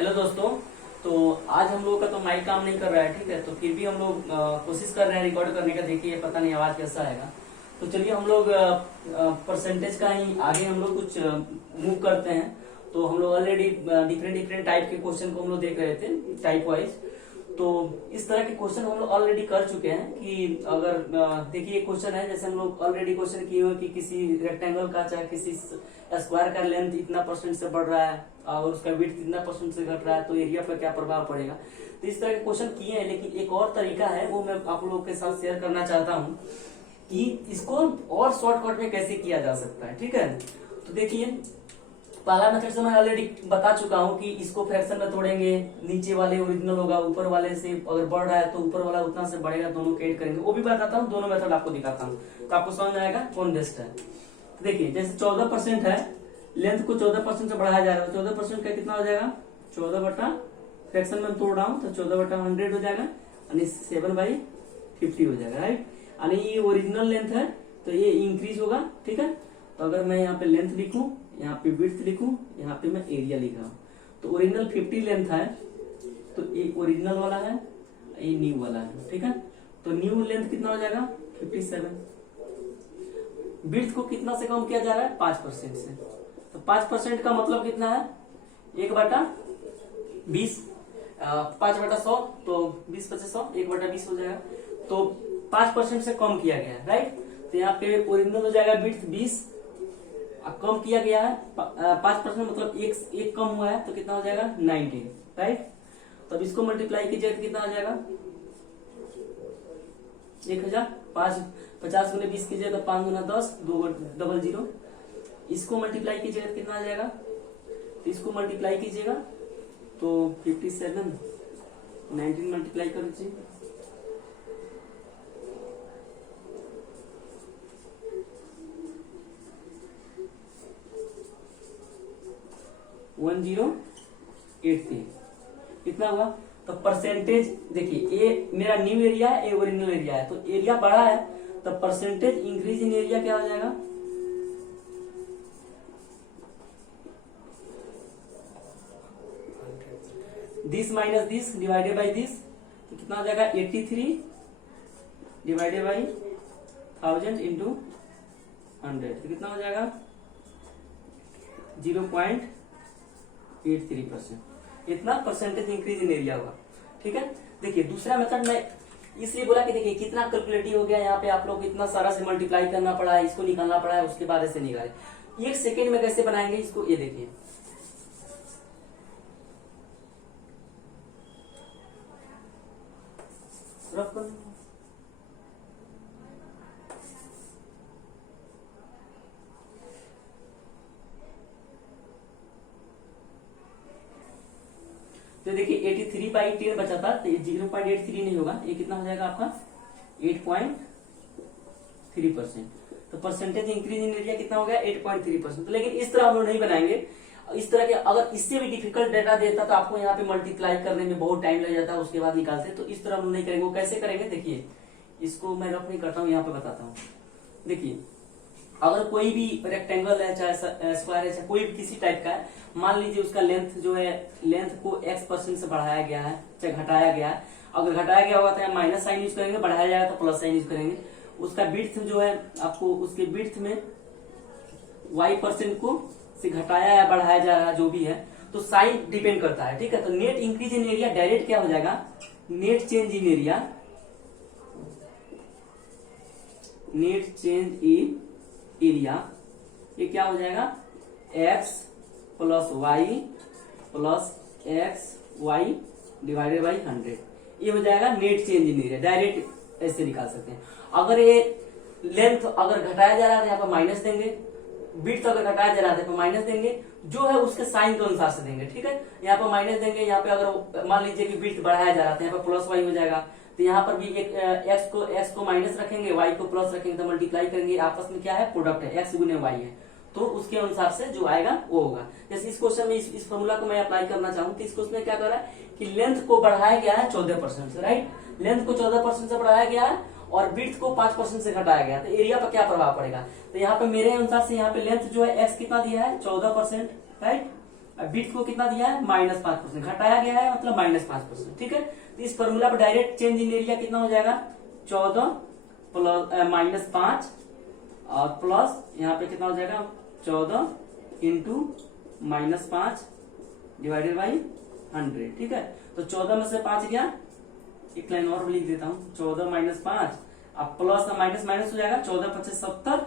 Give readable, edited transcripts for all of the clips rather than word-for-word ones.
Hello दोस्तों। तो आज हम लोगों का तो माइक काम नहीं कर रहा है, ठीक है। तो फिर भी हम लोग कोशिश कर रहे हैं रिकॉर्ड करने का। देखिए पता नहीं आवाज कैसा आएगा। तो चलिए हम लोग परसेंटेज का ही आगे हम लोग कुछ मूव करते हैं। तो हम लोग ऑलरेडी डिफरेंट डिफरेंट टाइप के क्वेश्चन को हम लोग देख रहे थे टाइप वाइज। तो इस तरह के क्वेश्चन हम लोग ऑलरेडी कर चुके हैं कि अगर देखिए क्वेश्चन है, जैसे हम लोग ऑलरेडी क्वेश्चन किए हुए कि किसी रेक्टेंगल का चाहे किसी स्क्वायर का लेंथ इतना परसेंट से बढ़ रहा है और उसका विड्थ इतना परसेंट से घट रहा है तो एरिया पर क्या प्रभाव पड़ेगा। तो इस तरह के क्वेश्चन किए हैं, लेकिन एक और तरीका है वो मैं आप लोगों के साथ शेयर करना चाहता हूँ कि इसको और शॉर्टकट में कैसे किया जा सकता है, ठीक है। तो देखिए पहला मेथड से मैं ऑलरेडी बता चुका हूँ कि इसको फ्रैक्शन में तोड़ेंगे, नीचे वाले ओरिजिनल होगा, ऊपर वाले से अगर बढ़ रहा है तो ऊपर वाला उतना से बढ़ेगा, दोनों को ऐड करेंगे। वो भी बताता हूँ, दोनों मेथड आपको दिखाता हूँ तो आपको समझ में आएगा कौन बेस्ट है। तो देखिए जैसे 14% है, लेंथ को 14% से बढ़ाया जा रहा है, 14% का कितना हो जाएगा 14 बटा फ्रैक्शन में तोड़ रहा हूँ तो 14 बटा 100 हो जाएगा यानी 7/50 हो जाएगा, राइट। यानी ये ओरिजिनल लेंथ है तो ये इंक्रीज होगा, ठीक है। तो अगर मैं यहाँ पे लेंथ लिखूं, यहाँ पे विड्थ लिखूं, यहाँ पे मैं एरिया लिख रहा हूँ। तो ओरिजिनल 50 लेंथ है तो ये ओरिजिनल वाला है, ये न्यू वाला है, ठीक है। तो न्यू लेंथ कितना हो जाएगा 57। विड्थ को कितना से कम किया जा रहा है 5% से। तो 5% का मतलब कितना है 1/20, 5/100 तो 20/100 1/20 हो जाएगा। तो 5% से कम किया गया है, राइट। तो यहाँ पे ओरिजिनल हो जाएगा विड्थ 20, कम किया गया है 5% मतलब एक कम हुआ है तो कितना हो जाएगा 19, राइट। तो अब इसको मल्टीप्लाई कीजिए तो कितना हो जाएगा 1000, 50 गुने 20 कीजिए तो 5 गुना 10, 200। इसको मल्टीप्लाई कीजिएगा तो कितना आ जाएगा, तो इसको मल्टीप्लाई कीजिएगा तो 57, 19 मल्टीप्लाई कर दीजिए, वन 1083 कितना हुआ। तो परसेंटेज देखिए ये मेरा न्यू एरिया है, ये ओरिजिनल एरिया है। तो एरिया बढ़ा है तो परसेंटेज इंक्रीज इन एरिया क्या हो जाएगा this minus this divided by this, तो कितना हो जाएगा 83 डिवाइडेड बाई 1000 इंटू 100, तो कितना हो जाएगा 0.83%। इतना परसेंटेज इंक्रीज इन एरिया होगा, ठीक है। देखिए दूसरा मेथड में इसलिए बोला कि देखिए कितना कैलकुलेटिव हो गया, यहाँ पे आप लोग इतना सारा से मल्टीप्लाई करना पड़ा है, इसको निकालना पड़ा है, उसके बाद ऐसे निकाले। 1 सेकेंड में कैसे बनाएंगे इसको, ये देखिए रफ कर तो देखिए 83/10 बचा था तो ये 0.83 नहीं होगा, ये कितना हो जाएगा आपका 8.3%। तो परसेंटेज इंक्रीज इन एरिया कितना हो गया 8.3%। तो लेकिन इस तरह हम लोग नहीं बनाएंगे। इस तरह के अगर इससे भी डिफिकल्ट डेटा देता तो आपको यहाँ पे मल्टीप्लाई करने में बहुत टाइम लग जाता है, उसके बाद निकालते। तो इस तरह हम लोग नहीं करेंगे। वो कैसे करेंगे देखिए, इसको मैं रफ नहीं करता हूँ, यहाँ पे बताता हूँ। देखिए अगर कोई भी रेक्टेंगल है चाहे स्क्वायर है चाहे कोई भी किसी टाइप का है, मान लीजिए उसका लेंथ जो है, लेंथ को x% से बढ़ाया गया है चाहे घटाया गया है। अगर घटाया गया होगा तो माइनस साइन यूज करेंगे, बढ़ाया जाएगा तो प्लस साइन यूज करेंगे। उसका विड्थ जो है आपको उसके विड्थ में y% को से घटाया या बढ़ाया जा रहा है जो भी है, तो साइन डिपेंड करता है, ठीक है। तो net increase in area direct क्या हो जाएगा, net change in area, net change in area ये क्या हो जाएगा x + y + xy divided by 100, ये हो जाएगा net change in area. Direct ऐसे निकाल सकते हैं। अगर ये लेंथ अगर घटाया जा रहा है तो यहाँ पर माइनस देंगे, विड्थ अगर घटाया जा रहा है तो माइनस देंगे, जो है उसके साइन के अनुसार से देंगे, ठीक है। यहाँ पर माइनस देंगे, यहाँ पे अगर मान लीजिए कि विड्थ बढ़ाया जा रहा है यहाँ पर प्लस y हो जाएगा। तो यहाँ पर भी एक x को माइनस रखेंगे, y को प्लस रखेंगे, तो मल्टीप्लाई करेंगे, आपस में क्या है प्रोडक्ट है, x गुने y है, तो उसके अनुसार से जो आएगा वो होगा। जैसे इस क्वेश्चन में इस फॉर्मूला को मैं अप्लाई करना चाहूँ तो इस क्वेश्चन में क्या कर रहा है कि लेंथ को बढ़ाया गया है 14% से, राइट। लेंथ को 14% से बढ़ाया गया है और विड्थ को 5% से घटाया गया, तो एरिया पर क्या प्रभाव पड़ेगा। तो यहाँ पे मेरे अनुसार से यहाँ पे लेंथ जो है x कितना दिया है 14%, राइट। अब विड्थ को कितना दिया है -5%, घटाया गया है मतलब -5%, ठीक है। तो इस फॉर्मूला पर डायरेक्ट चेंज इन एरिया कितना हो जाएगा 14 प्लस -5 और प्लस यहाँ पे कितना हो जाएगा 14 इंटू -5 डिवाइडेड बाई 100, ठीक है। तो 14 में से 5 गया, एक लाइन और लिख देता हूँ, 14 - 5 अब प्लस माइनस माइनस हो जाएगा 14 × 5 = 70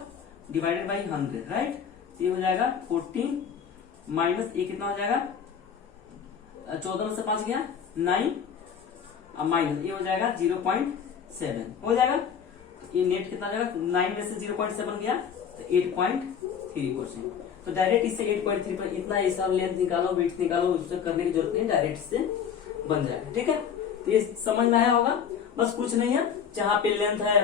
डिवाइडेड बाई 100, राइट। ये हो जाएगा 14 माइनस ये कितना हो जाएगा 14 में से 5 गया 9 अब माइनस ये हो जाएगा 0.7 हो जाएगा। तो ये नेट कितना हो जाएगा 9 में से 0.7 गया तो 8.3%। तो डायरेक्ट इससे 8.3 इतना ये सब लेंथ निकालो वेट निकालो उससे करने की जरूरत नहीं, डायरेक्ट से बन जाएगा, ठीक है। तो ये समझ में आया होगा, बस कुछ नहीं है। जहाँ पे लेंथ है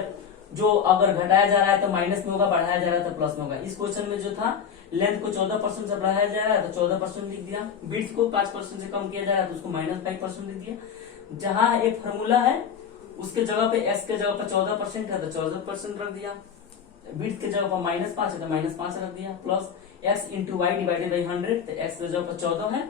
जो अगर घटाया जा रहा है तो माइनस में होगा, बढ़ाया जा रहा है तो प्लस में होगा। इस क्वेश्चन में जो था लेंथ को 14% से बढ़ाया जा रहा है तो 14% लिख दिया, विड्थ को 5% से कम किया जा रहा है तो उसको -5% लिख दिया। जहाँ एक फॉर्मूला है उसके जगह पे x के जगह पर 14% है तो 14% रख दिया, विड्थ के जगह पर -5 है तो -5 रख दिया, plus x × y divided by 100 तो x के जगह पर 14 है,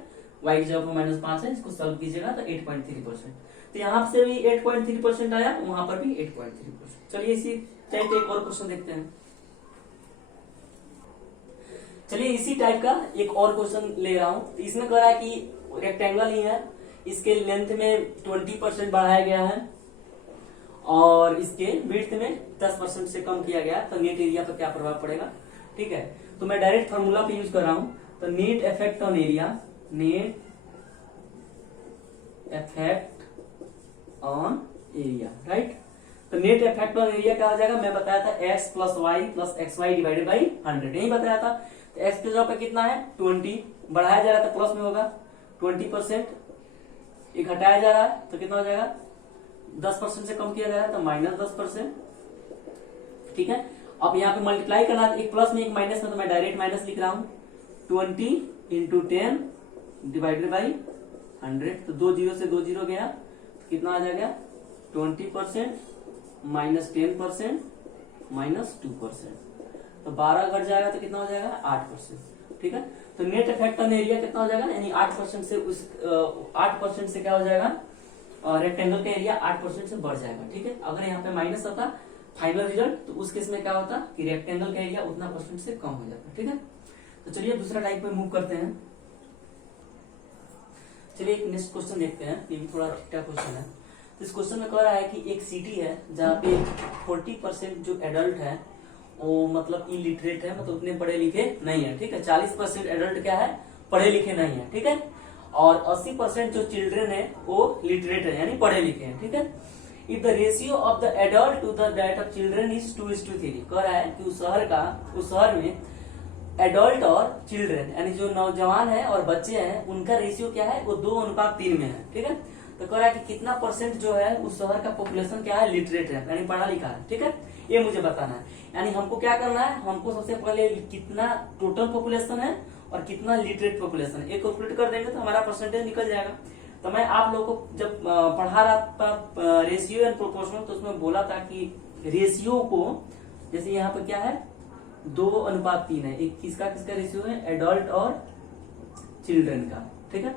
y की जगह पर -5 है, इसको सॉल्व कीजिएगा तो 8.3%। तो यहाँ से भी 8.3% आया, वहां पर भी 8.3%। चलिए इसी टाइप का एक और क्वेश्चन देखते हैं। चलिए इसी टाइप का एक और क्वेश्चन ले रहा हूं। तो इसमें कह रहा है कि रेक्टेंगल ही है, इसके लेंथ में 20% बढ़ाया गया है और इसके विड्थ में 10% से कम किया गया, तो नेट एरिया पर क्या प्रभाव पड़ेगा, ठीक है। तो मैं डायरेक्ट फॉर्मूला पे यूज कर रहा हूं, तो net effect on area, net effect on area, right. तो नेट इफेक्ट ऑन एरिया क्या हो जाएगा, मैं बताया था x + y + xy divided by 100, यही बताया था। तो x के जगह पे कितना है 20, बढ़ाया जा रहा है तो प्लस में होगा 20%, ये घटाया जा रहा है तो कितना हो जाएगा 10% से कम किया जा रहा है तो -10%, ठीक है। अब यहाँ पे मल्टीप्लाई करना है, एक प्लस में एक माइनस में, तो मैं डायरेक्ट माइनस लिख रहा हूं 20 × 10 डिवाइडेड बाई 100। तो 2 0 से 2 0 गया तो कितना आ जाएगा 20% -10% -2%, तो 12 घट जाएगा तो कितना हो जाएगा 8%, ठीक है। तो नेट इफेक्ट ऑन एरिया कितना हो जाएगा, यानी 8% से 8% से क्या हो जाएगा रेक्टेंगल का एरिया 8% से बढ़ जाएगा, ठीक है। अगर यहाँ पे माइनस आता फाइनल रिजल्ट तो उस केस में क्या होता कि रेक्टेंगल का एरिया उतना % से कम हो जाता, ठीक है। तो चलिए दूसरा टाइप पे मूव करते हैं। चलिए एक नेक्स्ट क्वेश्चन देखते हैं, ये भी थोड़ा ठीक ठाक क्वेश्चन है। तो इस क्वेश्चन में कह रहा है कि एक सिटी है जहाँ पे 40% जो एडल्ट है वो मतलब इलिटरेट है, मतलब उतने पढ़े लिखे नहीं है, ठीक है। 40% एडल्ट क्या है पढ़े लिखे नहीं है, ठीक है। और 80% जो चिल्ड्रन है वो लिटरेट है यानी पढ़े लिखे हैं, ठीक है। If the ratio of the adult to the that of children is 2:3, कह रहा है कि उस शहर में एडल्ट और चिल्ड्रन यानी जो नौजवान है और बच्चे हैं उनका रेशियो क्या है वो 2:3 में है, ठीक है। तो कह रहा है कि कितना % जो है उस शहर का पॉपुलेशन क्या है लिटरेट है यानी पढ़ा लिखा है, ठीक है। ये मुझे बताना है, यानी हमको क्या करना है, हमको सबसे पहले कितना टोटल पॉपुलेशन है और कितना लिटरेट पॉपुलेशन है, एक कैलकुलेट कर देंगे तो हमारा % निकल जाएगा। तो मैं आप लोगों को जब पढ़ा रहा था रेशियो एंड प्रोपोर्शनल तो उसमें बोला था कि रेशियो को जैसे यहाँ पे क्या है 2:3 है, एक किसका रेशियो है एडल्ट और चिल्ड्रन का, ठीक है।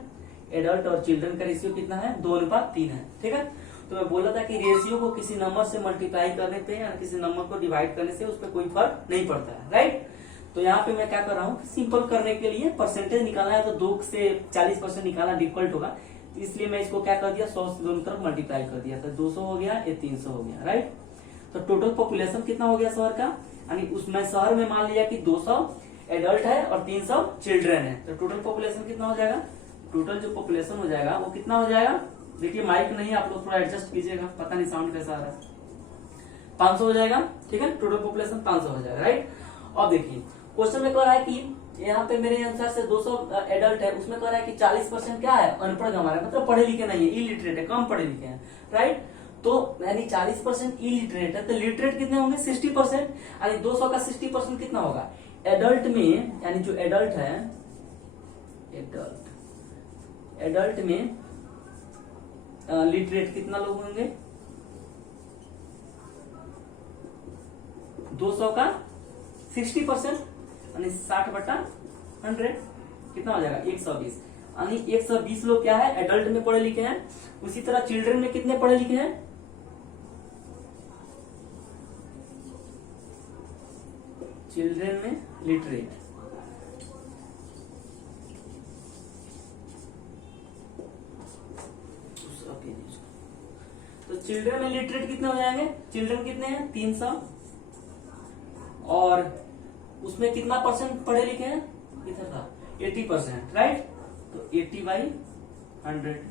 एडल्ट और चिल्ड्रन का रेशियो कितना है 2:3 है, ठीक है। तो मैं बोला था कि रेशियो को किसी नंबर से मल्टीप्लाई करने पे या किसी नंबर को डिवाइड करने से उस पर कोई फर्क नहीं पड़ता है, राइट। तो यहाँ पे मैं क्या कर रहा हूँ सिंपल करने के लिए परसेंटेज निकालना है तो 2 से 40% निकालना डिफिकल्ट होगा, तो इसलिए मैं इसको क्या कर दिया 100 से दोनों तरफ मल्टीप्लाई कर दिया, तो 200 हो गया ये 300 हो गया, राइट। तो टोटल पॉपुलेशन कितना हो गया शहर का, यानी उसमें शहर में मान लिया कि 200 एडल्ट है और 300 चिल्ड्रन है, तो टोटल पॉपुलेशन कितना हो जाएगा, टोटल जो पॉपुलेशन हो जाएगा वो कितना हो जाएगा, देखिए माइक नहीं आप लोग थोड़ा एडजस्ट कीजिएगा, पता नहीं साउंड कैसा आ रहा है, 500 हो जाएगा, ठीक है। टोटल पॉपुलेशन 500 हो जाएगा, राइट। अब देखिए क्वेश्चन में कह रहा है कि यहाँ पे मेरे अनुसार से 200 एडल्ट है, उसमें कह रहा है कि 40% क्या है अनपढ़ हमारा, मतलब पढ़े लिखे नहीं है, इलिटरेट है, कम पढ़े लिखे हैं, राइट। तो यानी 40% इलिटरेट है, तो लिटरेट कितने होंगे 60%, यानी 200 का 60% कितना होगा एडल्ट में, यानी जो एडल्ट है एडल्ट में लिटरेट कितना लोग होंगे 200 का 60% यानी 60/100, कितना हो जाएगा 120, यानी 120 लोग क्या है एडल्ट में पढ़े लिखे हैं। उसी तरह चिल्ड्रन में कितने पढ़े लिखे हैं, चिल्ड्रन में लिटरेट, तो चिल्ड्रन में लिटरेट कितने हो जाएंगे, चिल्ड्रन कितने हैं 300, और उसमें कितना परसेंट पढ़े लिखे हैं, कितना था 80%, राइट। तो 80/100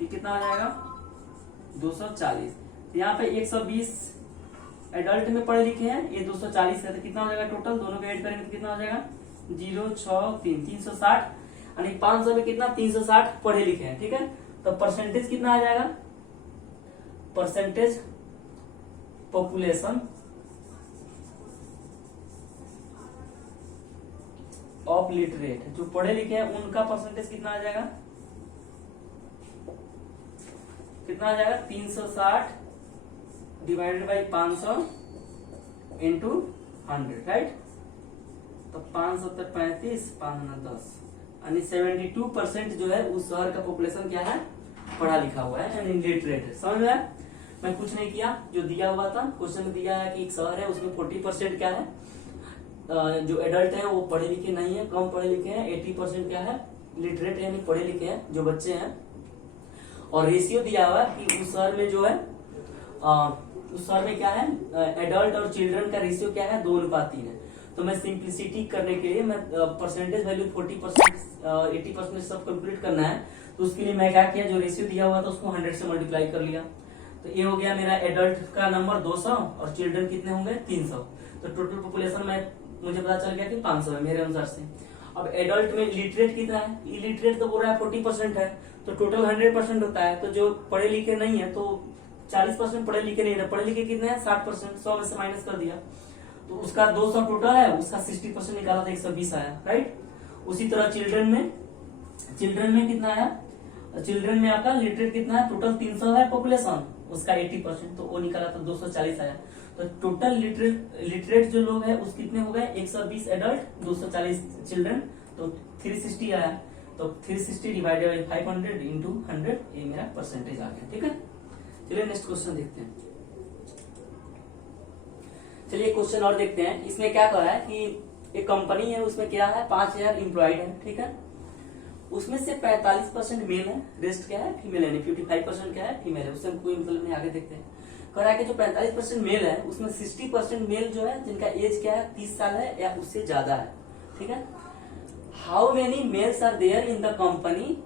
ये कितना आ जाएगा 240। यहाँ पे 120 एडल्ट में पढ़े लिखे हैं, ये 240 है, तो कितना हो जाएगा टोटल, दोनों को ऐड करेंगे तो कितना हो जाएगा 0 6 3 360, यानी 500 में कितना 360 पढ़े लिखे हैं, ठीक है। तो परसेंटेज कितना आ जाएगा, परसेंटेज पॉपुलेशन ऑफ लिटरेट, जो पढ़े लिखे हैं उनका परसेंटेज कितना आ जाएगा, कितना आ जाएगा 360 डिवाइडेड बाई 500 इंटू 100, राइट। तो 570 35 510, यानी 72% जो है उस शहर का पॉपुलेशन क्या है, पढ़ा लिखा हुआ है, यानी लिटरेट है। समझ में आया? मैं कुछ नहीं किया, जो दिया हुआ था क्वेश्चन में दिया है कि एक शहर है उसमें 40% क्या है, जो एडल्ट है वो पढ़े लिखे नहीं है, कम पढ़े लिखे हैं, 80% क्या है लिटरेट यानी पढ़े लिखे हैं जो बच्चे हैं। और रेशियो दिया हुआ है कि उस शहर में जो है उस शहर में क्या है एडल्ट और चिल्ड्रन का रेशियो क्या है 2:3 है। तो मैं सिंप्लिसिटी करने के लिए मैं परसेंटेज वैल्यू 40% 80% सब कैलकुलेट करना है, तो उसके लिए मैं क्या किया, जो रेशियो दिया हुआ था उसको 100 से मल्टीप्लाई कर लिया। तो ये हो गया मेरा एडल्ट का नंबर 200 और चिल्ड्रन कितने होंगे 300। तो टोटल पॉपुलेशन में मुझे पता चल गया कि 500 है मेरे अनुसार से। अब एडल्ट में लिटरेट कितना है, इलिटरेट तो बोल रहा है 40% है, तो टोटल 100% होता है। तो जो पढ़े लिखे नहीं है तो 40% पढ़े लिखे नहीं है, पढ़े लिखे कितने हैं 60%, 100 में से माइनस कर दिया तो उसका 200 टोटल है, उसका 60% निकाला तो 120 आया, राइट। उसी तरह चिल्ड्रन में कितना आया, चिल्ड्रन में आपका लिटरेट कितना है, टोटल 300 है पॉपुलेशन, उसका 80% तो वो निकाला तो 240 आया। तो टोटल लिटरेट जो लोग हैं उस कितने हो गए 120 एडल्ट 240 चिल्ड्रन, तो 360 आया। तो 360 डिवाइडेड बाई 500 इंटू 100 ये मेरा परसेंटेज आ गया, ठीक है। चलिए नेक्स्ट क्वेश्चन देखते हैं। चलिए क्वेश्चन और देखते हैं। इसमें क्या कहा है कि एक कंपनी है उसमें क्या है 5000 एम्प्लॉयड है, ठीक है। उसमें से 45% मेल है, रेस्ट क्या है फीमेल है, 55% क्या है फीमेल है, उससे कोई मतलब नहीं। आगे देखते हैं। कह रहा है कि जो 45% मेल है उसमें 60% मेल जो है जिनका एज क्या है 30 साल है या उससे ज्यादा है, ठीक है। How many males are there in the company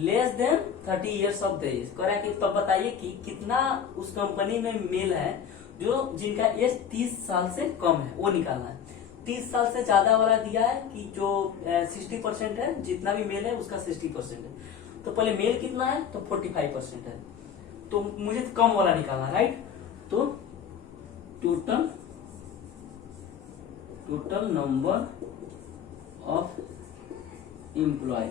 less than 30 years of the age. कह रहा है कि तब बताइए कि कितना उस कंपनी में मेल है जो जिनका एज 30 साल से कम है, वो निकालना है। 30 साल से ज्यादा वाला दिया है कि जो 60% है, जितना भी मेल है उसका 60% है। तो पहले मेल कितना है तो 45% है, तो मुझे कम वाला निकालना, राइट। तो total number of employ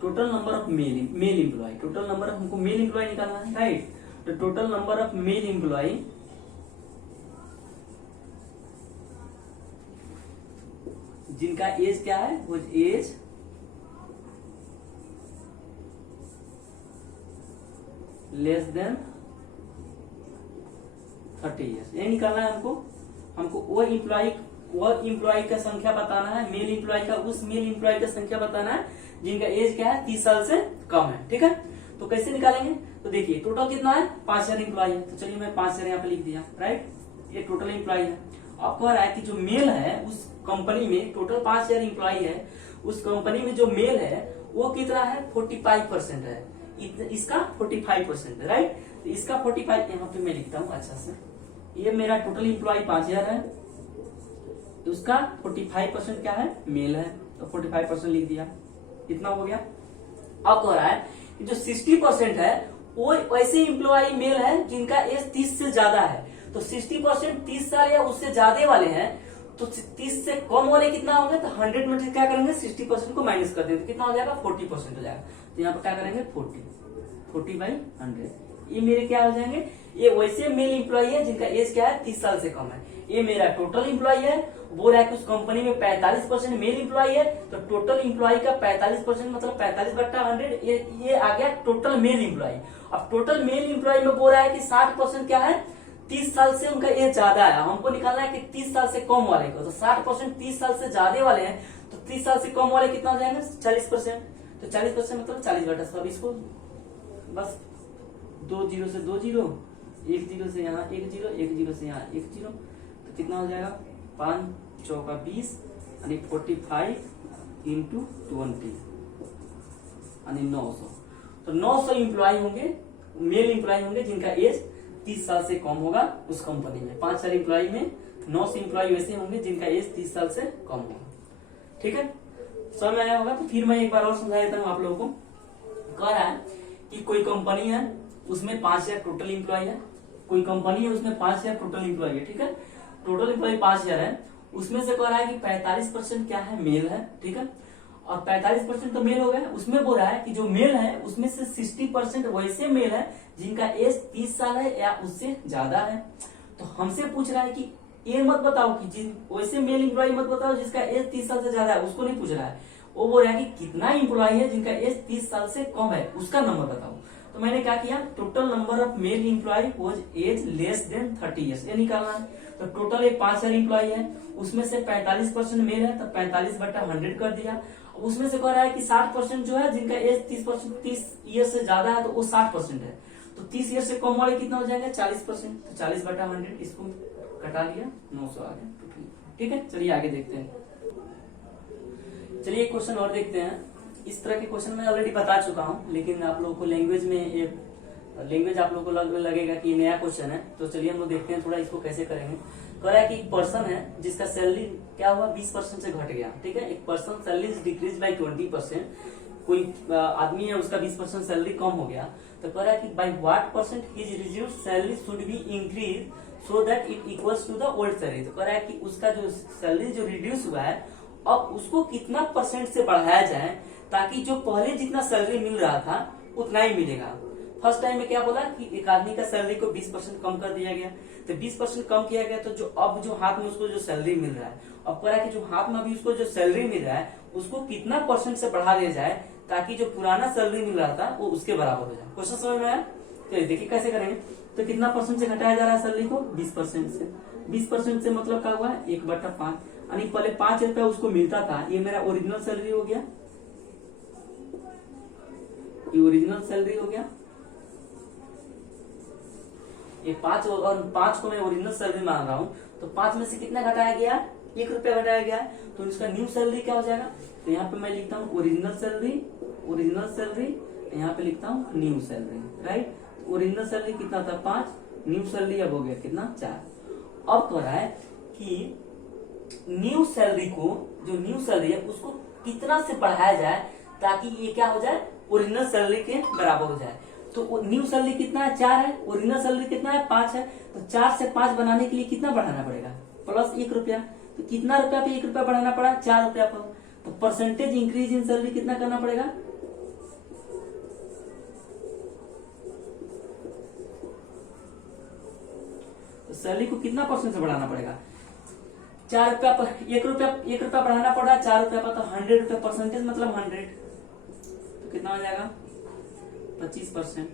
total number of male employ, total number of हमको मेल एम्प्लॉय निकालना है, राइट। तो total number of male employ जिनका एज क्या है वो एज लेस देन 30 ईयर्स, ये निकालना है हमको वो इम्प्लॉय का संख्या बताना है, मेल इम्प्लॉय का उस मेल इम्प्लॉय का संख्या बताना है जिनका एज क्या है 30 साल से कम है, ठीक है। तो कैसे निकालेंगे, तो देखिए टोटल कितना है 5000 इम्प्लॉय है, तो चलिए मैं 5000 यहाँ पे लिख दिया, राइट। ये टोटल इम्प्लॉय है। अब कह रहा है कि जो मेल है उस कंपनी में टोटल 5000 इम्प्लॉय है, उस कंपनी में जो मेल है वो कितना है 45% है, इसका 45% है, राइट। तो इसका 45 यहाँ पे मैं लिखता हूँ अच्छा से, ये मेरा टोटल इम्प्लॉय 5000 है, तो उसका 45% क्या है मेल है, तो 45% लिख दिया, इतना हो गया। अब कह रहा है कि जो 60% है वो वैसे इम्प्लॉय मेल है जिनका एज 30 से ज्यादा है, तो 60% 30 साल या उससे ज्यादा वाले हैं, तो 30 से कम वाले कितना होंगे, तो 100 में क्या करेंगे 60% को माइनस कर देंगे, तो कितना हो जाएगा 40% हो जाएगा। तो यहाँ पर क्या करेंगे 40/100, ये मेरे क्या हो जाएंगे, ये वैसे मेल एम्प्लॉय है जिनका एज क्या है 30 साल से कम है। ये मेरा टोटल एम्प्लॉय है, बोल रहा है कि उस कंपनी में 45% मेल एम्प्लॉय है, तो टोटल एम्प्लॉय का 45% मतलब 45/100, ये आ गया टोटल मेल एम्प्लॉय। अब टोटल मेल एम्प्लॉय में बोल रहा है कि 60% क्या है 30 साल से उनका एज ज्यादा है, हमको निकालना है कि 30 साल से कम वाले को। तो 60% 30 साल से ज्यादा वाले हैं, तो 30 साल से कम वाले कितना हो जाएंगे 40%, तो 40% मतलब 40/100। इसको बस 2 जीरो से 2 जीरो, 1 जीरो से यहाँ 1 जीरो, 1 जीरो से यहाँ 1 जीरो, तो कितना हो जाएगा 5 चौका 20 यानी 45 इंटू 20 यानी 900। तो 900 एम्प्लॉय होंगे, मेल एम्प्लॉय होंगे जिनका एज 30 साल से कम होगा उस कंपनी में। 5 एम्प्लॉय में 900 एम्प्लॉय वैसे होंगे जिनका एज 30 साल से कम होगा। ठीक है, समझ में आया होगा। तो फिर मैं एक बार और समझा देता हूँ आप लोगों को। कह रहा है कि कोई कंपनी है उसमें 5000 टोटल एम्प्लॉय है, कोई कंपनी है उसमें 5000 टोटल एम्प्लॉय है। ठीक है, टोटल एम्प्लॉय 5000 है, उसमें से कह रहा है कि 45% क्या है मेल है। ठीक है, और 45% तो मेल हो गया, उसमें बोल रहा है कि जो मेल है उसमें से 60% वैसे मेल है जिनका एज 30 साल है या उससे ज्यादा है। तो हमसे पूछ रहा है कि ये मत बताओ कि वैसे मेल एम्प्लॉय मत बताओ जिसका एज 30 साल से ज्यादा है, उसको नहीं पूछ रहा है। वो बोल रहा है कि कितना एम्प्लॉय है जिनका एज 30 साल से कम है, उसका नंबर बताओ। तो मैंने क्या किया, total number of male employ was age less than 30 years, ये निकालना है। तो टोटल एक 5000 एम्प्लॉय है, उसमें से 45% मेल है, तो 45/100 कर दिया। उसमें से कह रहा है कि 60% जो है जिनका एज 30 ईयर से ज्यादा है, तो वो 60% है। तो 30 ईयर से कम वाले कितना हो जाएगा 40%, तो 40/100 इसको कटा लिया, 900 आ गया। ठीक है, चलिए आगे देखते हैं। चलिए एक क्वेश्चन और देखते हैं। इस तरह के क्वेश्चन मैं ऑलरेडी बता चुका हूं, लेकिन आप लोगों को लैंग्वेज में लैंग्वेज आप लोगों को लगेगा कि नया क्वेश्चन है। तो चलिए हम लोग देखते हैं थोड़ा इसको कैसे करेंगे। कह रहा है कि एक पर्सन है जिसका सैलरी क्या हुआ 20% से घट गया। ठीक है, एक person salary is decrease by 20%, कोई आदमी है उसका 20% सैलरी कम हो गया। तो कह रहा है कि by what percent his reduced salary should be increase so that it equals to the old salary. तो कह रहा है कि उसका जो सैलरी जो रिड्यूस हुआ है अब उसको कितना परसेंट से बढ़ाया जाए ताकि जो पहले जितना सैलरी मिल रहा था उतना ही मिलेगा। फर्स्ट टाइम में क्या बोला कि एक आदमी का सैलरी को 20% कम कर दिया गया, तो 20% कम किया गया, तो जो अब जो हाथ में उसको जो सैलरी मिल रहा है, अब कह रहा है कि जो हाथ में अभी उसको जो सैलरी मिल रहा है उसको कितना परसेंट से बढ़ा दिया जाए ताकि जो पुराना सैलरी मिल रहा था वो उसके बराबर हो जाए। क्वेश्चन समझ में आया? तो देखिए कैसे करेंगे। तो कितना परसेंट से घटाया जा रहा है सैलरी को 20% से। 20% से मतलब क्या हुआ 1/5, यानी पहले 5 रुपया उसको मिलता था, ये मेरा ओरिजिनल सैलरी हो गया, ये ओरिजिनल सैलरी हो गया। ये 5 और 5 को मैं ओरिजिनल सैलरी मान रहा हूँ, तो 5 में से कितना घटाया गया 1 रुपया घटाया गया है, तो इसका न्यू सैलरी क्या हो जाएगा। तो यहाँ पे मैं लिखता हूँ ओरिजिनल सैलरी, यहाँ पे लिखता हूँ new salary. Right, original salary कितना था 5, न्यू सैलरी अब हो गया कितना 4। अब कह रहा है कि न्यू सैलरी को, जो न्यू सैलरी है उसको कितना से बढ़ाया जाए ताकि ये क्या हो जाए ओरिजिनल सैलरी के बराबर हो जाए। तो न्यू सैलरी कितना है 4 है, ओरिजिनल सैलरी कितना है 5 है, तो 4 से 5 बनाने के लिए कितना बढ़ाना पड़ेगा प्लस 1 रुपया। तो कितना रुपया पे 1 रुपया बढ़ाना पड़ा 4 रुपया पर। तो परसेंटेज इंक्रीज इन सैलरी कितना करना पड़ेगा, तो सैलरी को कितना परसेंट से बढ़ाना पड़ेगा 4 रुपया पर 1 रुपया बढ़ाना पड़ा 4 रुपया पर, तो 100 रुपया परसेंटेज मतलब 100, तो कितना हो जाएगा 25%।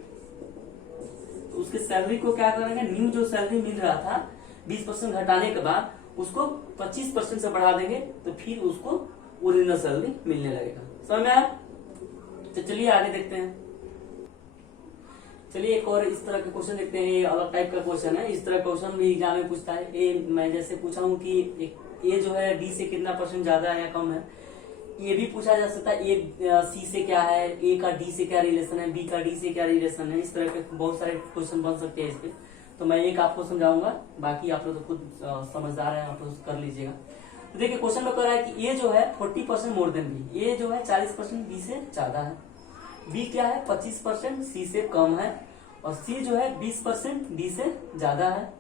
तो उसके सैलरी को क्या करेंगे, न्यू जो सैलरी मिल रहा था 20% घटाने के बाद उसको 25% से बढ़ा देंगे, तो फिर उसको ओरिजिनल सैलरी मिलने लगेगा। समझ में आया? तो चलिए आगे देखते हैं। चलिए एक और इस तरह के क्वेश्चन देखते हैं। ये अलग टाइप का क्वेश्चन है, इस तरह क्वेश्चन भी एग्जाम में पूछता है। ए मैं जैसे पूछा हूँ कि ए जो है बी से कितना परसेंट ज्यादा है या कम है, ये भी पूछा जा सकता है ए सी से क्या है, ए का डी से क्या रिलेशन है, बी का डी से क्या रिलेशन है। इस तरह के बहुत सारे क्वेश्चन बन सकते हैं इस पे। तो मैं एक आपको समझाऊंगा, बाकी आप लोग तो खुद समझदार हैं, आप लोग कर लीजिएगा। तो देखिए क्वेश्चन में कह रहा है कि ए जो है 40% मोर देन बी, ए जो है 40% बी से ज्यादा है, बी क्या है 25% सी से कम है, और सी जो है 20% डी से ज्यादा है।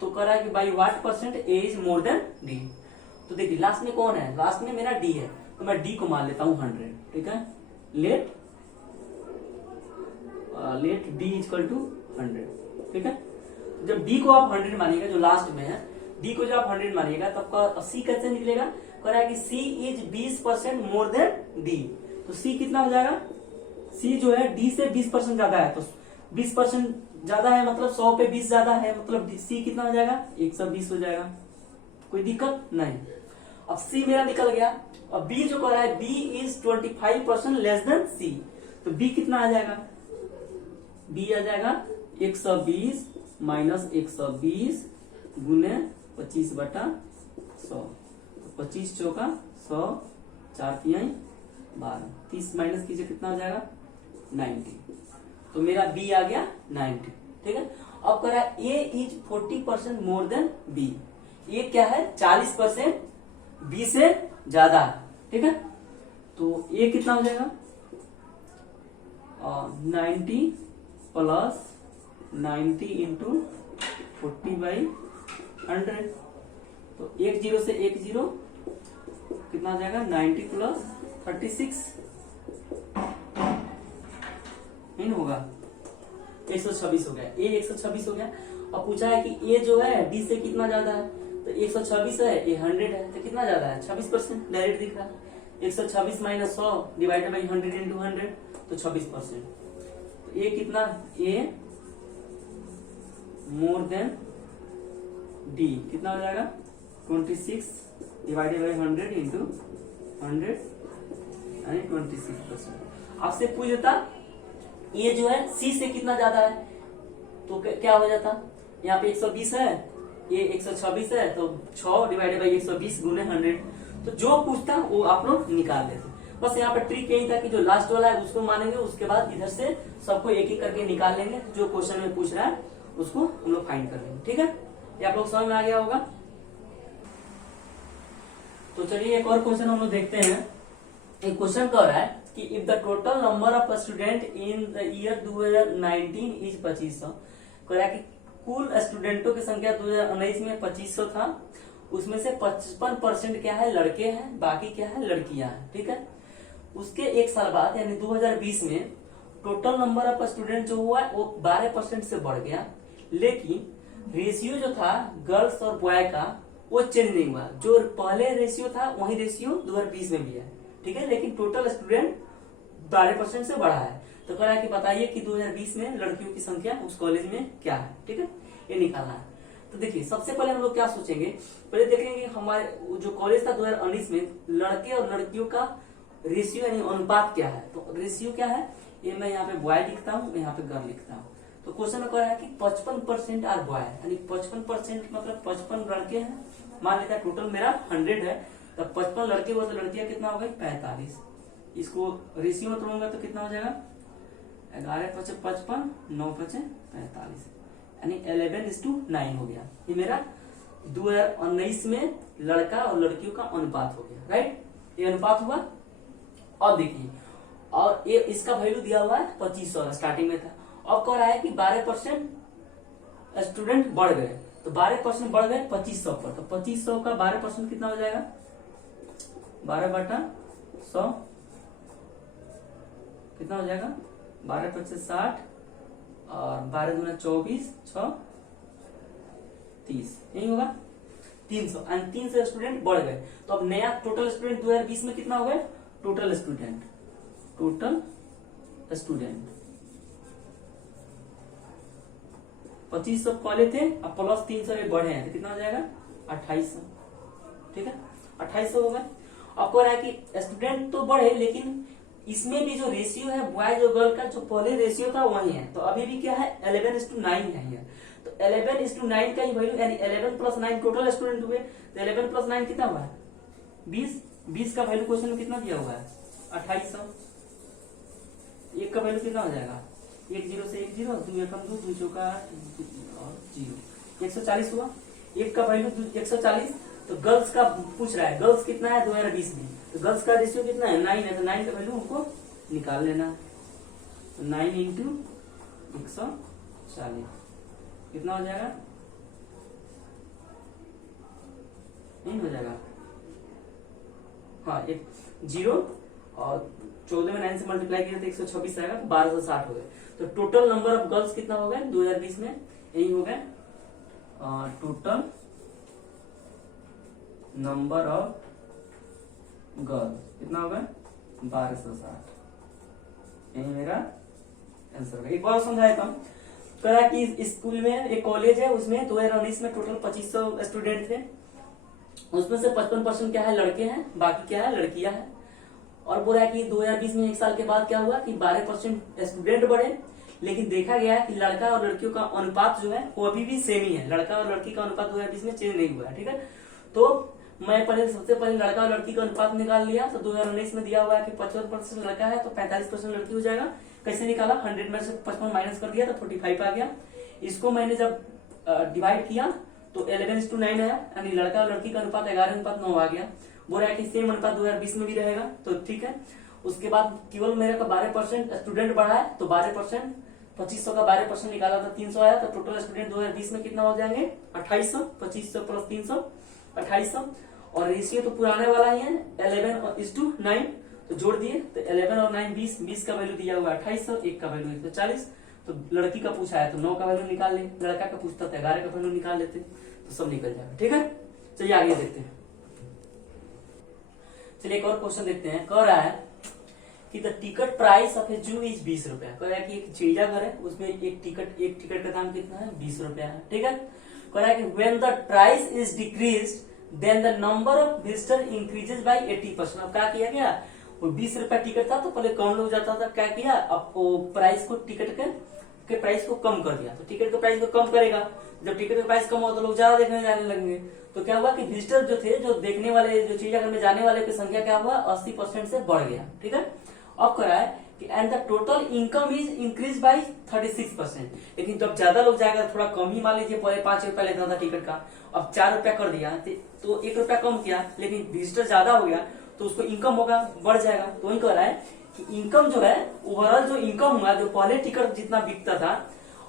तो कह रहा है कि by what percent A is more than D. तो देखिए लास्ट में कौन है, लास्ट में मेरा डी है, तो मैं डी को मान लेता हूं 100। ठीक है, लेट डी इक्वल टू 100, ठीक है। जब डी को आप 100 मानिएगा, जो लास्ट में है डी को जब आप 100 मानिएगा तब सी कैसे निकलेगा, कह रहा है कि सी इज 20% मोर देन डी, तो सी कितना हो जाएगा, सी जो है डी से 20% ज्यादा है, तो 20% ज्यादा है मतलब 100 पे 20 ज्यादा है, मतलब सी कितना हो जाएगा 120 हो जाएगा, कोई दिक्कत नहीं। अब सी मेरा निकल गया। अब बी जो कर रहा है, बी इज 25% लेस देन सी, तो बी कितना आ जाएगा, बी आ जाएगा 120 माइनस 120 गुने 25/100, 25 चौका 100, 4 तिहाई 12, 30 माइनस कीजिए कितना हो जाएगा 90, तो मेरा बी आ गया 90, ठीक है। अब कह रहा है ए इज 40% मोर देन बी, ये क्या है 40% बी से ज्यादा, ठीक है। तो ए कितना हो जाएगा 90 प्लस 90 इंटू 40/100, तो 1 0 से 1 0 कितना हो जाएगा 90 प्लस 36, नहीं होगा 126 हो गया, ए 126 हो गया। अब पूछा है कि ए जो है डी से कितना ज्यादा है, तो 126 है, ए 100 है, तो कितना ज्यादा है 26%, डायरेक्ट दिख रहा है। 126 माइनस 100 डिवाइडेड बाई 100 इंटू 100, तो 26%, तो ए कितना, ए मोर देन डी कितना हो जाएगा 26 डिवाइडेड बाई 100 इंटू 100 यानी 26%। आपसे पूछ देता ये जो है सी से कितना ज्यादा है, तो क्या हो जाता, यहाँ पे 120 है, ये 126 है, तो 6 डिवाइडेड बाई 120 गुने 100, तो जो पूछता वो आप लोग निकाल लेते। बस यहाँ पे ट्रिक यही था कि जो लास्ट वाला है उसको मानेंगे, उसके बाद इधर से सबको एक एक करके निकाल लेंगे, जो क्वेश्चन में पूछ रहा है उसको हम लोग फाइंड कर लेंगे, ठीक है। ये आप लोग समझ में आ गया होगा। तो चलिए एक और क्वेश्चन हम लोग देखते हैं। एक क्वेश्चन कह रहा है कि if the total number of student in the year 2019 is 2500, कह रहा है कि कुल स्टूडेंटों की संख्या 2019 में 2500 था, उसमें से 55% क्या है लड़के हैं, बाकी क्या है लड़कियां हैं, ठीक है। उसके एक साल बाद यानी 2020 में टोटल नंबर ऑफ स्टूडेंट जो हुआ वो 12% से बढ़ गया, लेकिन रेशियो जो था गर्ल्स और बॉय का वो चेंज नहीं हुआ, जो पहले रेशियो था वही रेशियो 2020 में भी है, ठीक है, लेकिन टोटल स्टूडेंट 12% से बढ़ा है। तो कह रहा है कि बताइए कि 2020 में लड़कियों की संख्या उस कॉलेज में क्या है, ठीक है, ये निकालना है। तो देखिए सबसे पहले हम लोग क्या सोचेंगे, पहले देखेंगे हमारे जो कॉलेज था 2019 में लड़के और लड़कियों का रेशियो यानी अनुपात क्या है। तो रेशियो क्या है, ये मैं यहाँ पे बॉय लिखता हूँ, मैं यहाँ पे गर्ल लिखता हूँ। तो क्वेश्चन में कह रहा है कि 55% आर बॉय, यानी 55% मतलब 55 लड़के हैं, मान लेता है टोटल मेरा 100 है, तो 55 लड़के हुए तो लड़कियां कितना हो गई 45, इसको रेशियो में तोड़ूंगा तो कितना हो जाएगा 11 × 55, 9 × 45, यानी 11:9 हो गया। ये मेरा 2019 में लड़का और लड़कियों का अनुपात हो गया, राइट, ये अनुपात हुआ। अब देखिए, और ये इसका वैल्यू दिया हुआ है 2500 स्टार्टिंग में था। अब कह रहा है कि 12% स्टूडेंट बढ़ गए, तो 12% बढ़ गए 2500 पर, तो 2500 का 12% कितना हो जाएगा 12/100 कितना हो जाएगा 12×5 = 60 और 12 × 24 6 30, यही होगा 300, एंड 300 स्टूडेंट बढ़ गए। तो अब नया टोटल स्टूडेंट 2020 में कितना हो गए, टोटल स्टूडेंट 2500 कॉलेज थे, अब प्लस 300 बढ़े हैं, तो कितना हो जाएगा 2800, ठीक है, 2800 हो गए। अब कह रहा है कि स्टूडेंट तो बढ़े, लेकिन इसमें भी जो रेशियो है बॉयज और गर्ल का जो पहले रेशियो था वही है, तो अभी भी क्या है 11:9 है। तो 11:9 का ही वैल्यू यानी 11 + 9 टोटल स्टूडेंट हुए, तो 11 + 9 कितना हुआ है 20 का वैल्यू क्वेश्चन में कितना दिया हुआ है 2800। एक का वैल्यू कितना हो जाएगा 1 0 से 1 0, 2 एकम 2, 2 चौका 0, 140 हुआ। एक का वैल्यू 140। तो गर्ल्स का पूछ रहा है, गर्ल्स कितना है 2020 में, तो गर्ल्स का रेशियो कितना है 9 है, तो 9 का वैल्यू हमको निकाल लेना है। तो 9 × 140 कितना हो जाएगा, नहीं हो जाएगा, हाँ 1 0 और 14 में 9 से मल्टीप्लाई किया तो 126 आएगा, तो 1260 हो गए। तो टोटल नंबर ऑफ गर्ल्स कितना हो गया 2020 में, यही हो गया टोटल नंबर ऑफ गर्ल्स कितना होगा 1260, यही मेरा आंसर होगा। एक बार समझाया था कहा कि स्कूल में एक कॉलेज है, उसमें 2019 में टोटल 2500 स्टूडेंट थे, उसमें से 55% क्या है लड़के हैं, बाकी क्या है लड़कियां हैं। और बोला कि 2020 में एक साल के बाद क्या हुआ कि 12% स्टूडेंट बढ़े, लेकिन देखा गया है कि लड़का और लड़कियों का अनुपात जो है वो अभी भी सेम ही है, लड़का और लड़की का अनुपात 2020 में चेंज नहीं हुआ है। ठीक है, तो मैं सबसे पहले लड़का और लड़की का अनुपात निकाल लिया। तो 2019 में दिया हुआ है कि 55% लड़का है तो 45% लड़की हो जाएगा। कैसे निकाला, 100 में से 55 माइनस कर दिया तो 45 आ गया। इसको मैंने जब डिवाइड किया तो 11:9 आया, यानी लड़का और लड़की का अनुपात 11:9 आ गया। बोल रहा है कि सेम अनुपात 2020 में भी रहेगा, तो ठीक है। उसके बाद केवल मेरे का 12% स्टूडेंट बढ़ा है, तो 12% 2500 का 12% निकाला था 300 आया, तो टोटल स्टूडेंट 2020 में कितना हो जाएंगे 2800, 2500 प्लस 300 2800। और रेशियो तो पुराने वाला ही है 11:9, तो जोड़ दिए तो 11 और 9 20 का वैल्यू दिया हुआ 2800, 1 का वैल्यू 140। तो लड़की का पूछा है तो 9 का वैल्यू निकाल ले, लड़का का पूछता था 11 का वैल्यू निकाल लेते, तो सब निकल जाएगा। ठीक है, चलिए आगे देखते हैं। चलिए एक और क्वेश्चन देखते हैं। कह रहा है कि द टिकट प्राइस ऑफ ए जू इज 20 रुपया। कह रहा है कि एक चिड़ियाघर है, उसमें एक टिकट का दाम कितना है 20 रुपया है। ठीक है, कह रहा है कि when the price is decreased then the number of visitor increases by 80%। अब क्या किया गया, वो 20 रुपया टिकट था तो पहले कम लोग जाता था, क्या किया अब वो प्राइस को टिकट के प्राइस को कम कर दिया। तो टिकट के प्राइस को कम करेगा, जब टिकट का प्राइस कम हो तो लोग ज्यादा देखने जाने लगेंगे। तो क्या हुआ कि विजिटर जो थे, जो देखने वाले, जो चिड़ियाघर में जाने वाले की संख्या क्या हुआ 80% से बढ़ गया। ठीक है, अब कह रहा है कि and the total income is increase by 36%। लेकिन जब ज्यादा लोग जाएगा थोड़ा कम ही, मान लीजिए पहले 5 रुपया लेता था टिकट का, अब 4 रुपया कर दिया तो 1 रुपया कम किया, लेकिन विजिटर ज्यादा हो गया तो उसको इनकम होगा बढ़ जाएगा। तो वही कह रहा है कि इनकम जो है ओवरऑल जो इनकम हुआ, जो पहले टिकट जितना बिकता था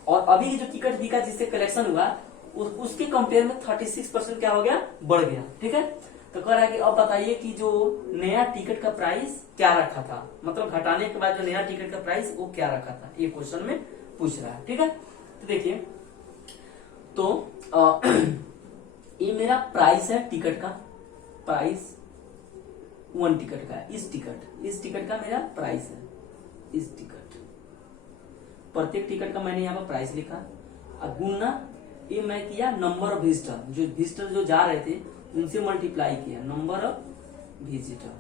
और अभी जो टिकट बिका जिससे कलेक्शन हुआ उसके कंपेयर में 36% क्या हो गया बढ़ गया। ठीक है, तो कह रहा है कि अब बताइए कि जो नया टिकट का प्राइस क्या रखा था, मतलब घटाने के बाद जो नया टिकट का प्राइस वो क्या रखा था, ये क्वेश्चन में पूछ रहा है। ठीक है, तो देखिए तो ये मेरा प्राइस है टिकट का, प्राइस 1 टिकट का, इस टिकट का मेरा प्राइस है, इस टिकट प्रत्येक टिकट का मैंने यहाँ पर प्राइस लिखा। अब गुना ये मैं किया नंबर ऑफ विजिटर जो जा रहे थे उनसे मल्टीप्लाई किया, नंबर ऑफ विजिटर।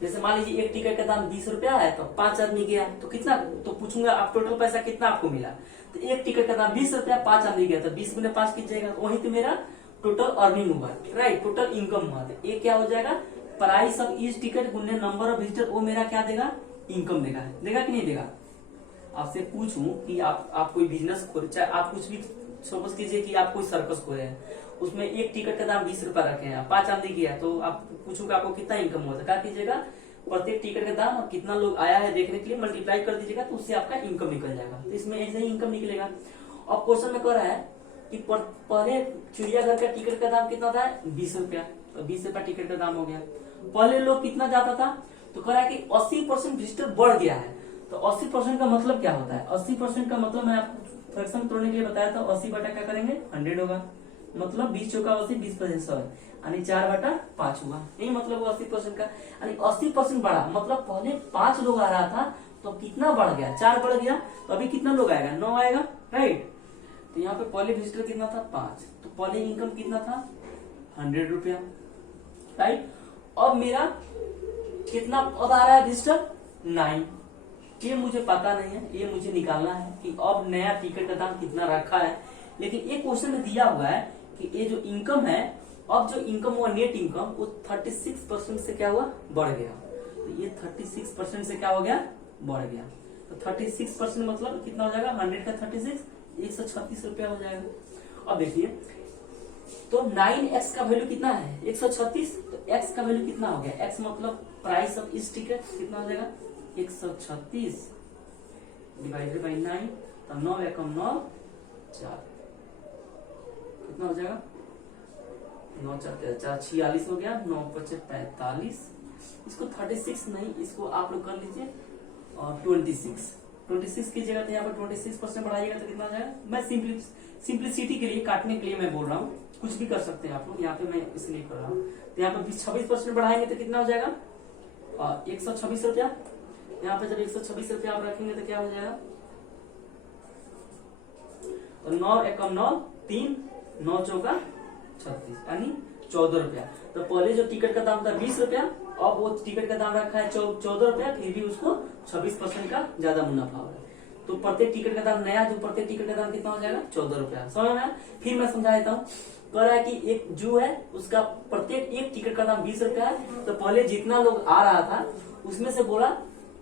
जैसे मान लीजिए एक टिकट का दाम 20 रुपया है तो 5 आदमी गया तो कितना, तो पूछूंगा आप टोटल पैसा कितना आपको मिला, तो एक टिकट का दाम 20 रुपया, 5 आदमी गया तो 20 गुने 5 कीजिएगा, तो वही तो मेरा टोटल अर्निंग हुआ, राइट, टोटल इनकम हुआ। तो ये क्या हो जाएगा प्राइस ऑफ ईच टिकट गुने नंबर ऑफ विजिटर, वो मेरा क्या देगा इनकम देगा कि नहीं देगा। आपसे पूछूं कि आप कोई बिजनेस खोले, चाहे आप कुछ भी सपोज कीजिए कि आप कोई सर्कस खोले हैं, उसमें एक टिकट का दाम 20 रुपया रखे हैं, 5 आदमी किया, तो आप पूछूंगा आपको कितना इनकम हुआ, क्या कीजिएगा प्रत्येक टिकट का दाम और कितना लोग आया है देखने के लिए मल्टीप्लाई कर दीजिएगा, तो उससे आपका इनकम निकल जाएगा। तो इसमें ऐसे ही इनकम निकलेगा। और क्वेश्चन में कह रहा है कि पहले चिड़ियाघर का टिकट का दाम कितना था 20 रुपया, तो 20 रुपया टिकट का दाम हो गया। पहले लोग कितना जाता था, तो कह रहा है कि 80% विजिटर बढ़ गया है। तो 80% का मतलब क्या होता है, 80% का मतलब मैं आपको फ्रैक्शन तोड़ने के लिए बताया था, 80 बटा क्या करेंगे 100 होगा, मतलब 20 चौका 80, 20% 100, यानी 4/5 हुआ, यही मतलब वो 80% का, यानी 80% बढ़ा, मतलब पहले 5 लोग आ रहा था तो कितना बढ़ गया 4 बढ़ गया, तो अभी कितना लोग आएगा 9 आएगा, राइट। तो यहाँ पे पहले विजिटर कितना था 5, तो पहले इनकम कितना था 100 रुपया, राइट। अब मेरा कितना अब आ रहा है विजिटर 9, ये मुझे पता नहीं है, ये मुझे निकालना है कि अब नया टिकट का दाम कितना रखा है। लेकिन एक क्वेश्चन में दिया हुआ है कि ये जो इनकम है, अब जो इनकम हुआ नेट इनकम वो 36% से क्या हुआ बढ़ गया, तो ये 36% से क्या हो गया बढ़ गया। तो 36% मतलब कितना हो जाएगा 100 का 36 136 रुपया हो जाएगा। अब देखिए तो 9x का वैल्यू कितना है 136, तो x का वैल्यू कितना हो गया, x मतलब प्राइस ऑफ इस टिकट कितना हो जाएगा 136 डिवाइडेड बाई 9, तो 9 एकम 9 4 कितना हो जाएगा 9 4 46 हो गया, 9 5 45, इसको 36 नहीं, इसको आप लोग कर लीजिए और 26 की जगह यहाँ पर 26% बढ़ाइएगा तो कितना आ जाएगा। मैं सिंप्लिसिटी के लिए, काटने के लिए मैं बोल रहा हूँ, कुछ भी कर सकते हैं आप लोग, यहाँ पे मैं इसलिए कर रहा हूँ। तो यहाँ पे 26% बढ़ाएंगे तो कितना हो जाएगा 126 रुपया। यहाँ पे जब 126 रुपया आप रखेंगे तो क्या हो जाएगा, तो 9 एकम 9 3 9 चौका 36 यानी 14 रुपया। तो पहले जो टिकट का दाम था 20 रुपया, अब वो टिकट का दाम रखा है 14 रुपया, फिर भी उसको 26% का ज्यादा मुनाफा हो रहा है। तो प्रत्येक टिकट का दाम नया, जो प्रत्येक टिकट का दाम कितना हो जाएगा 14 रुपया। समझ में आया? फिर मैं समझा देता हूँ। कह रहा है कि एक जू है, उसका प्रत्येक एक टिकट का दाम 20 रुपया है। तो पहले जितना लोग आ रहा था उसमें से बोला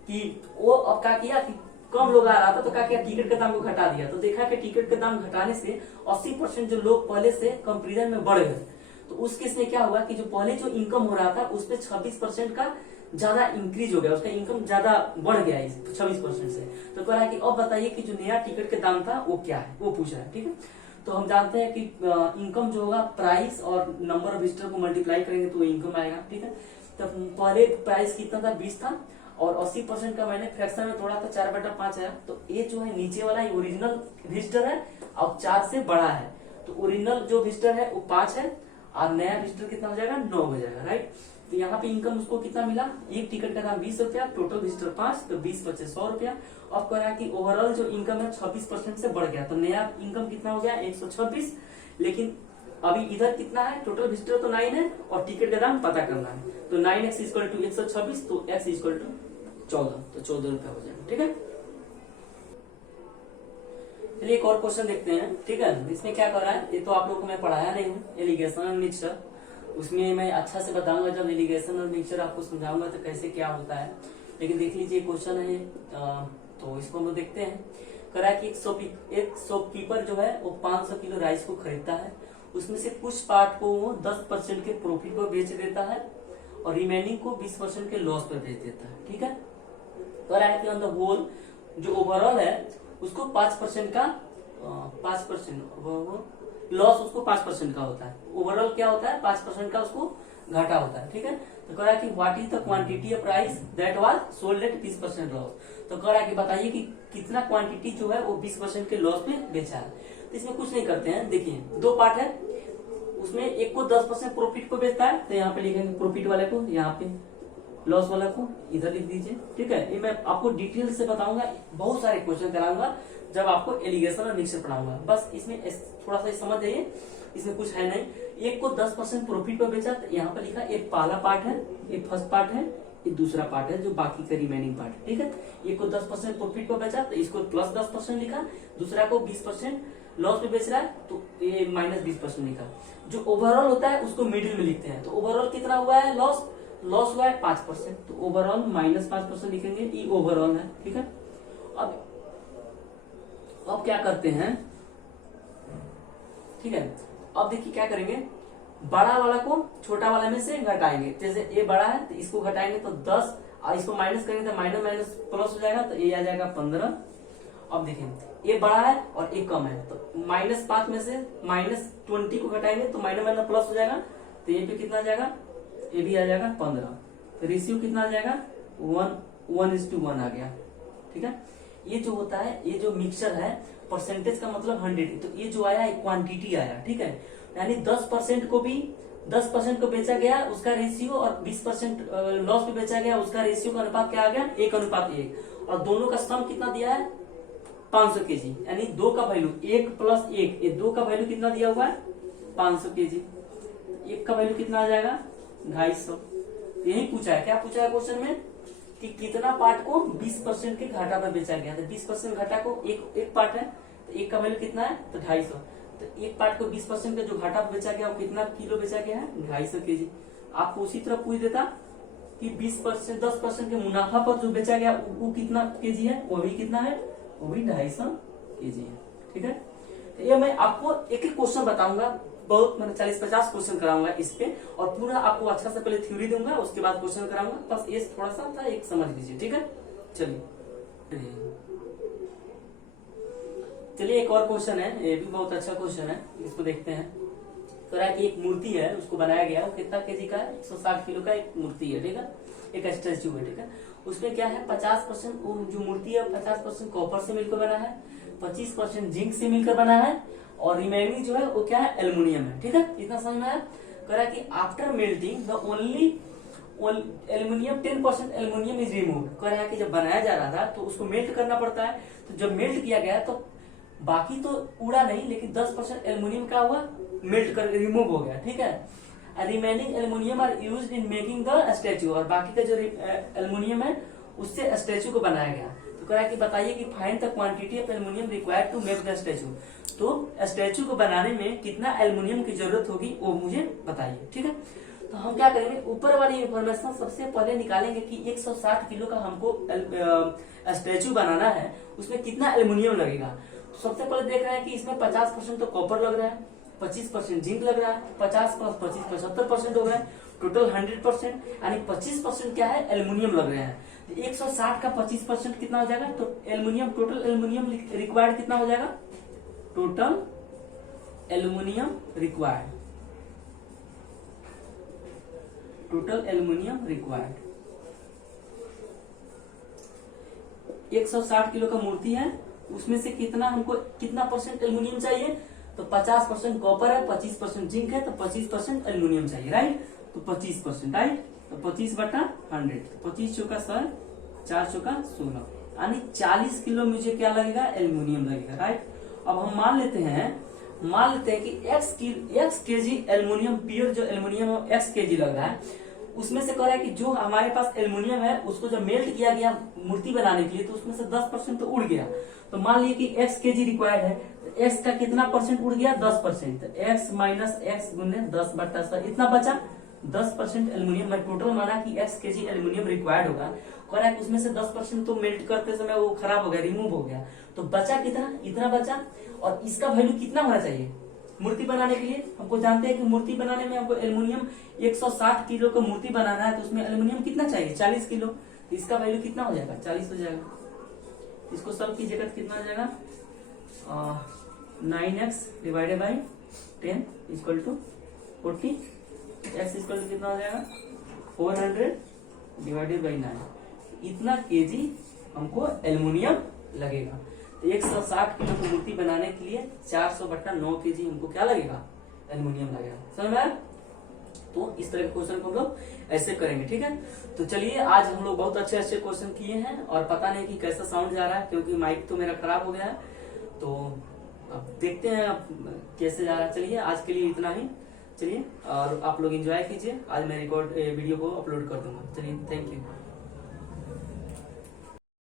कि वो अब क्या किया कि कम लोग आ रहा था, तो क्या किया टिकट का दाम को घटा दिया। तो देखा कि टिकट का दाम घटाने से 80% जो लोग पहले से कंपेरिजन में बढ़ गए। तो उस केस में क्या हुआ कि जो पहले जो इनकम हो रहा था उसपे 26% का ज्यादा इंक्रीज हो गया, उसका इनकम ज्यादा बढ़ गया इस 26% से। तो कह रहा है कि अब बताइए कि जो नया टिकट का दाम था वो क्या है, वो पूछ रहा है। ठीक है, तो हम जानते हैं कि इनकम जो होगा प्राइस और नंबर ऑफ विजिटर को मल्टीप्लाई करेंगे तो इनकम आएगा। ठीक है, तो पहले प्राइस कितना था 20 था और 80% का मैंने फ्रैक्शन में तोड़ा था 4/5 आया। तो ये जो है नीचे वाला ये ओरिजिनल विजिटर है और 4 से बड़ा है। तो ओरिजिनल जो विजिटर है वो 5 है और नया विजिटर कितना हो जाएगा 9 हो जाएगा। राइट, तो यहाँ पे इनकम उसको कितना मिला, एक टिकट का दाम 20 रुपया, टोटल विजिटर 5, तो 20 × 100 रुपया। अब कह रहा है कि ओवरऑल जो इनकम है 26% से बढ़ गया, तो नया इनकम कितना हो गया 126। लेकिन अभी इधर कितना है, टोटल विजिटर तो 9 है और टिकट का दाम पता करना है। तो 9x = 126, तो x = 14, तो 14 रुपया हो जाएगा। ठीक है, चलिए एक और क्वेश्चन देखते हैं। ठीक है, इसमें क्या कर रहा है, ये तो आप लोगों को मैं पढ़ाया नहीं हूँ, एलिगेशन और मिक्सचर, उसमें मैं अच्छा से बताऊंगा जब एलिगेशन और मिक्सचर आपको समझाऊंगा तो कैसे क्या होता है। लेकिन देख लीजिए क्वेश्चन है, तो इसको हम देखते हैं। कह रहा है कि एक शॉपकीपर जो है वो 500 किलो राइस को खरीदता है, उसमें से कुछ पार्ट को वो 10% के प्रॉफिट पर बेच देता है और रिमेनिंग को 20% के लॉस पर बेच देता है। ठीक है, कह रहा है कि ऑन द होल जो ओवरऑल है उसको 5% का 5% लॉस उसको 5% का होता है। ओवरऑल क्या होता है 5% का उसको घाटा होता है। ठीक है, तो कह रहा है कि what is the quantity of rice that was sold at 20% loss. तो कह रहा है कि बताइए कि कितना क्वांटिटी जो है वो 20% के लॉस पे बेचा है। तो इसमें कुछ नहीं करते हैं, देखिए 2 पार्ट है, उसमें एक को 10% प्रॉफिट को बेचता है, तो यहाँ पे लिखेंगे प्रॉफिट वाले को, यहाँ पे लॉस वाला को इधर लिख दीजिए। ठीक है, ये मैं आपको डिटेल से बताऊंगा, बहुत सारे क्वेश्चन कराऊंगा जब आपको एलिगेशन और मिक्सचर पढ़ाऊंगा। बस इसमें थोड़ा सा समझ जाइए, इसमें कुछ है नहीं। एक को 10% प्रॉफिट पर बेचा, तो यहाँ पर लिखा एक पहला पार्ट है, एक फर्स्ट पार्ट है, ये दूसरा पार्ट है जो बाकी का रिमेनिंग पार्ट है। ठीक है, एक को 10% प्रॉफिट पर बेचा तो इसको प्लस 10% लिखा, दूसरा को 20% लॉस पे बेच रहा है तो ये -20% लिखा। जो ओवरऑल होता है उसको मिडिल में लिखते हैं। तो ओवरऑल कितना हुआ है लॉस हुआ है 5%, तो ओवरऑल -5% लिखेंगे, ये ओवरऑल है। ठीक है, अब क्या करते हैं, ठीक है, अब देखिए क्या करेंगे, बड़ा वाला को छोटा वाला में से घटाएंगे। जैसे ये बड़ा है तो इसको घटाएंगे तो 10 और इसको माइनस करेंगे तो माइनस प्लस हो जाएगा, तो ये आ जाएगा 15। अब देखिए ये बड़ा है और ये कम है, तो -5 में से -20 को घटाएंगे तो माइनस प्लस हो जाएगा, तो ये पे कितना आ जाएगा, ये भी आ जाएगा 15। तो रेशियो कितना आ जाएगा 1:1 आ गया। ठीक है, ये जो होता है, ये जो मिक्सचर है परसेंटेज का मतलब 100, तो ये जो आया क्वांटिटी आया। ठीक है, यानी 10% को भी 10% को बेचा गया उसका रेशियो और 20% लॉस पे बेचा गया उसका रेशियो का अनुपात क्या आ गया 1:1, और दोनों का सम कितना दिया है 500 केजी, यानी 2 का वैल्यू 1 + 1, ये 2 का वैल्यू कितना दिया हुआ है 500 केजी, 1 का वैल्यू कितना आ जाएगा 250। यही पूछा है, क्या पूछा है क्वेश्चन में कि कितना पार्ट को 20% के घाटा पर बेचा गया। तो 20% घाटा को एक पार्ट है, तो 1 का वैल्यू कितना है तो 250। तो एक पार्ट को 20% का जो घाटा पर बेचा गया वो कितना किलो बेचा गया है 250 केजी। आपको उसी तरह पूछ देता कि 20% 10% के मुनाफा पर जो बेचा गया वो कितना केजी है, वो भी कितना है, वो भी 250 केजी है। ठीक है, तो ये मैं आपको एक एक क्वेश्चन बताऊंगा, बहुत मैंने 40-50 क्वेश्चन कराऊंगा इस पे, और पूरा आपको अच्छा से पहले थ्योरी दूंगा उसके बाद क्वेश्चन कराऊंगा। बस ये थोड़ा सा था, एक समझ लीजिए। ठीक है, चलिए एक और क्वेश्चन है, ये भी बहुत अच्छा क्वेश्चन है, इसको देखते हैं। कह रहा है कि एक मूर्ति है, उसको बनाया गया है, वो कितना केजी का है, 160 किलो का एक मूर्ति है, ठीक है, एक स्टैच्यू है, ठीक है। उसमें क्या है 50% जो मूर्ति है 50% कॉपर से मिलकर बना है, 25% जिंक से मिलकर बना है, और रिमेनिंग जो है वो क्या है एल्यूमिनियम है, ठीक है। इतना समझ में आया। कह रहा है कि after melting the only aluminium 10% aluminium is remove. कह रहा है कि जब बनाया जा रहा था तो उसको मेल्ट करना पड़ता है, तो जब मेल्ट किया गया तो बाकी तो उड़ा नहीं, लेकिन 10% एल्यूमिनियम क्या हुआ, मेल्ट कर रिमूव हो गया, ठीक है। Remaining aluminium are used in making the statue, और बाकी का जो एल्यूमिनियम है उससे स्टैच्यू को बनाया गया। तो कह रहा है कि बताइए कि find the quantity of aluminium required to make the statue. तो स्टैच्यू को बनाने में कितना एल्यूमिनियम की जरूरत होगी वो मुझे बताइए, ठीक है। तो हम क्या करेंगे, ऊपर वाली इंफॉर्मेशन सबसे पहले निकालेंगे कि 160 किलो का हमको स्टैच्यू बनाना है, उसमें कितना एल्यूमिनियम लगेगा। तो सबसे पहले देख रहे हैं कि इसमें 50% तो कॉपर लग रहा है, 25% जिंक लग रहा है, 50 + 25 75% हो गए, टोटल 100%, यानी 25% क्या है एल्यूमिनियम लग रहे हैं। तो 160 का 25% कितना हो जाएगा, तो एल्यूमिनियम टोटल एल्यूमिनियम रिक्वायर्ड कितना हो जाएगा, total aluminium required, total aluminium required 160 kilo का मूर्ति है, उसमें से कितना हमको कितना परसेंट एल्यूमिनियम चाहिए, तो 50% कॉपर है, 25% जिंक है, तो 25% एल्यूमिनियम चाहिए, राइट। तो 25%, राइट, तो 25/100, तो 25 चौका 100, 4 चौका 16, यानी 40 किलो मुझे क्या लगेगा, एल्यूमिनियम लगेगा, राइट। अब हम मान लेते हैं कि x केजी एल्यूमिनियम, प्योर जो एल्यूमिनियम x केजी लग रहा है, उसमें से कह रहा है कि जो हमारे पास एल्यूमिनियम है उसको जब मेल्ट किया गया मूर्ति बनाने के लिए, तो उसमें से 10% तो उड़ गया। तो मान लीजिए कि x केजी रिक्वायर्ड है, तो x का कितना परसेंट उड़ गया, 10%, तो x - x गुने 10/100, इतना बचा 10% एल्यूमिनियम। मैं टोटल माना कि x केजी एल्यूमिनियम रिक्वायर्ड होगा, कह रहा है कि उसमें से 10% तो मेल्ट करते समय वो खराब हो गया, रिमूव हो गया, तो बचा कितना, इतना बचा। और इसका वैल्यू कितना होना चाहिए मूर्ति बनाने के लिए, हमको जानते हैं कि मूर्ति बनाने में हमको एल्यूमिनियम 160 किलो का मूर्ति बनाना है, तो उसमें एल्यूमिनियम कितना चाहिए, 40 किलो। तो इसका वैल्यू कितना हो जाएगा, 40 हो जाएगा। इसको सब कीजिएगा तो कितना हो जाएगा, 9x डिवाइडेड बाई 10 = 40, x = कितना हो जाएगा, 400 डिवाइडेड बाई 9, इतना केजी हमको एल्यूमिनियम लगेगा। तो 160 किलो की मूर्ति बनाने के लिए 400/9 केजी हमको क्या लगेगा, एल्यूमिनियम लगेगा, समझ में आया। तो इस तरह के क्वेश्चन को हम लोग ऐसे करेंगे, ठीक है। तो चलिए आज हम लोग बहुत अच्छे अच्छे क्वेश्चन किए हैं, और पता नहीं कि कैसा साउंड जा रहा है, क्योंकि माइक तो मेरा खराब हो गया है, तो अब देखते हैं कैसे जा रहा है। चलिए आज के लिए इतना ही, चलिए, और आप लोग एंजॉय कीजिए। आज मैं वीडियो को अपलोड कर दूंगा। चलिए, थैंक यू।